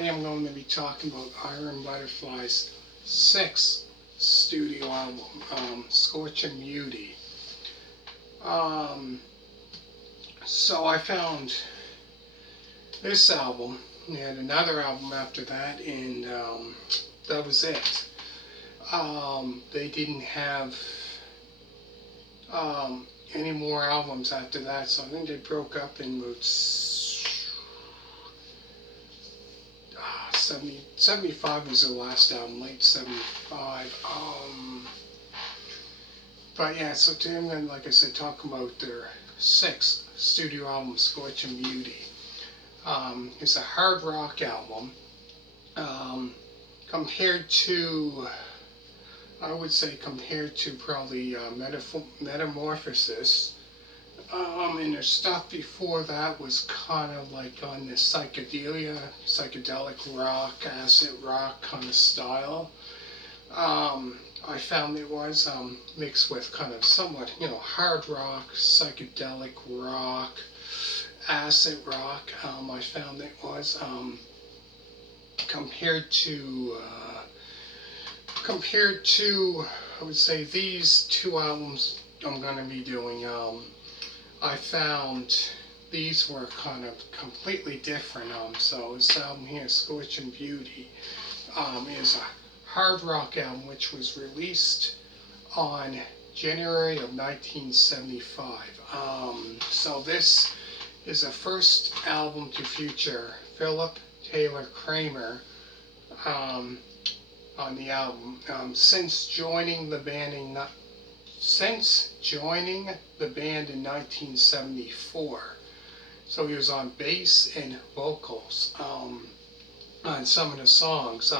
today I'm going to be talking about Iron Butterfly's sixth studio album, Scorch and Beauty. So I found this album, and another album after that, and that was it. They didn't have any more albums after that, so I think they broke up in about 75 was their last album, late 75. But yeah, so today I'm going to, like I said, talk about their sixth studio album, Scorch and Beauty. It's a hard rock album. Compared to, I would say compared to probably Metamorphosis, and their stuff before that was kind of like on the psychedelic rock, acid rock kind of style. I found it was mixed with kind of somewhat, hard rock, psychedelic rock, acid rock. I found it was compared to I would say these two albums I'm going to be doing. I found these were kind of completely different. So this album here, Scorch and Beauty, is a hard rock album which was released on January of 1975. So this is the first album to feature Philip Taylor Kramer on the album. Since joining the band in 1974. So he was on bass and vocals on some of the songs.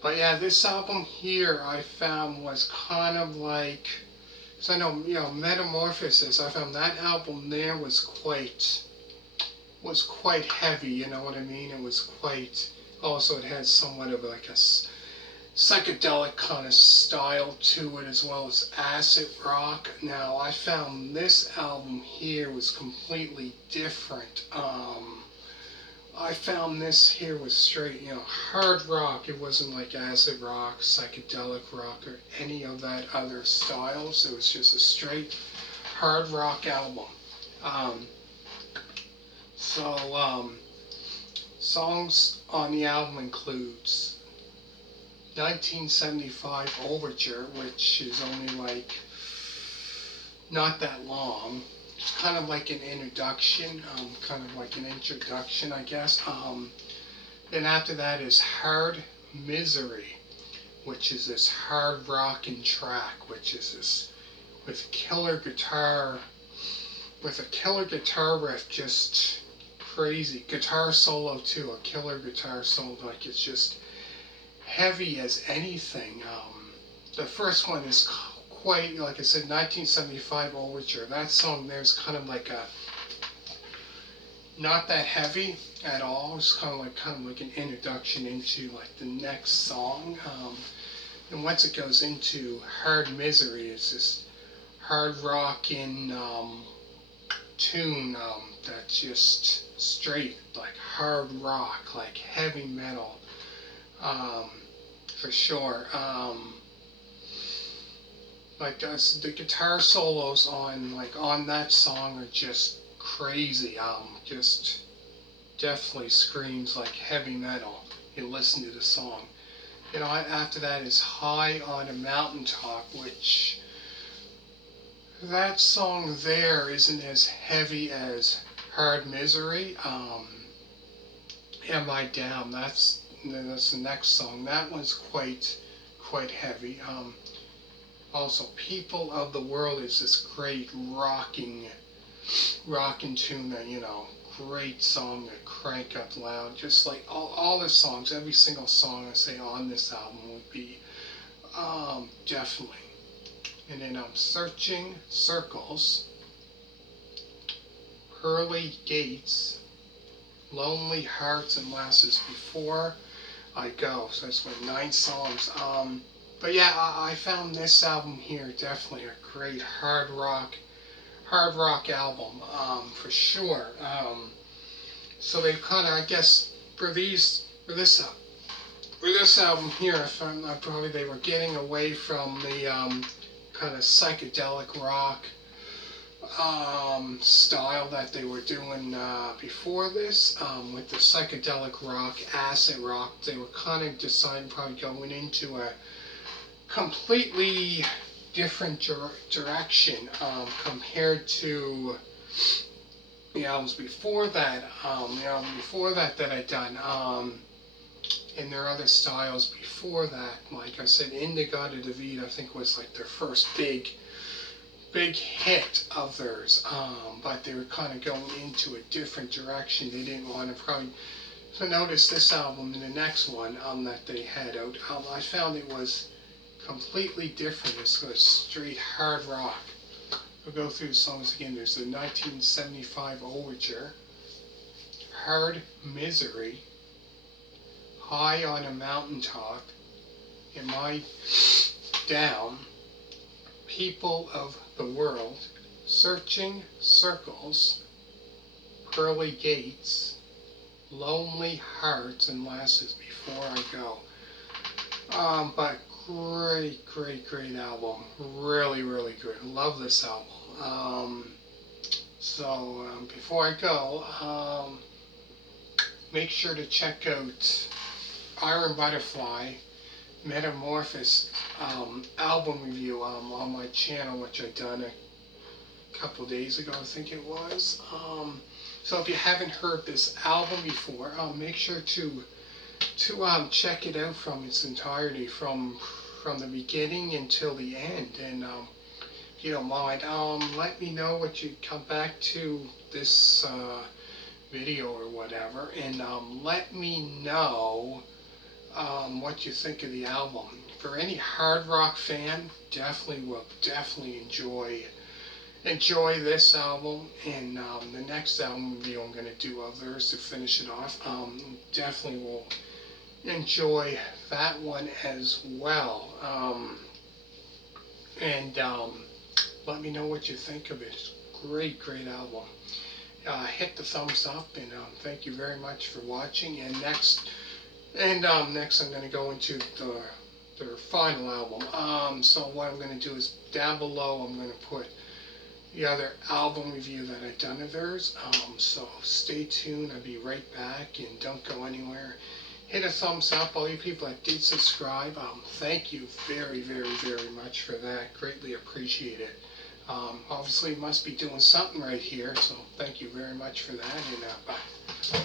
But yeah, this album here I found was kind of like, so I know, Metamorphosis, I found that album there was quite heavy, you know what I mean? It was quite, also it had somewhat of like a psychedelic kind of style to it, as well as acid rock. Now I found this album here was completely different. I found this here was straight, hard rock. It wasn't like acid rock, psychedelic rock, or any of that other styles. It was just a straight hard rock album. Songs on the album includes 1975 Overture, which is only like not that long. It's kind of like an introduction, I guess. Then after that is Hard Miseree, which is this hard rockin' track, which is this with a killer guitar riff, just crazy. Guitar solo too, a killer guitar solo, like it's just heavy as anything. The first one is quite, like I said, 1975 Overture. That song there's kind of like not that heavy at all. It's kind of like an introduction into like the next song. And once it goes into Hard Miseree, it's this hard rockin' tune that's just straight like hard rock, like heavy metal, for sure. Like the guitar solos on that song are just crazy. Just definitely screams like heavy metal. You listen to the song. After that is High on a Mountaintop, which that song there isn't as heavy as Hard Miseree. Am I Down? That's the next song. That one's quite heavy. Also, People of the World is this great rocking tune that, great song to crank up loud. Just like all the songs, every single song I say on this album would be definitely. And then Searchin Circles, Pearly Gates, Lonely Hearts and Lasses, Before I Go. So that's like 9 songs. But yeah, I found this album here definitely a great hard rock album, for sure. So they've kind of, I guess, for these for this album here, I found probably they were getting away from the kind of psychedelic rock style that they were doing before this, with the psychedelic rock, acid rock. They were kind of deciding probably going into a completely different direction compared to the albums before that. The album before that that I done. And there are other styles before that. Like I said, Indigada David, I think was like their first big hit of theirs. But they were kind of going into a different direction. They didn't want to probably. So notice this album and the next one that they had out. I found it was completely different. It's a straight hard rock. We'll go through the songs again. There's the 1975 Overture, Hard Miseree, High on a Mountaintop, Am I Down, People of the World, Searching Circles, Pearly Gates, Lonely Hearts, and last is Before I Go. But great album. Really good. Love this album. Before I go, make sure to check out Iron Butterfly Metamorphosis album review on my channel, which I done a couple days ago, I think it was. So if you haven't heard this album before, make sure to check it out from its entirety, from the beginning until the end. And if you don't mind, let me know what you come back to this video or whatever, and let me know what you think of the album. For any hard rock fan, definitely enjoy this album, and the next album review I'm going to do of theirs to finish it off. Definitely will enjoy that one as well. And let me know what you think of it. Great album. Hit the thumbs up, and thank you very much for watching. And next I'm going to go into their final album. So what I'm going to do is down below I'm going to put the other album review that I've done of theirs. So stay tuned. I'll be right back, and don't go anywhere. Hit a thumbs up, all you people that did subscribe. Thank you very much for that. Greatly appreciate it. Obviously, must be doing something right here, so thank you very much for that, and bye.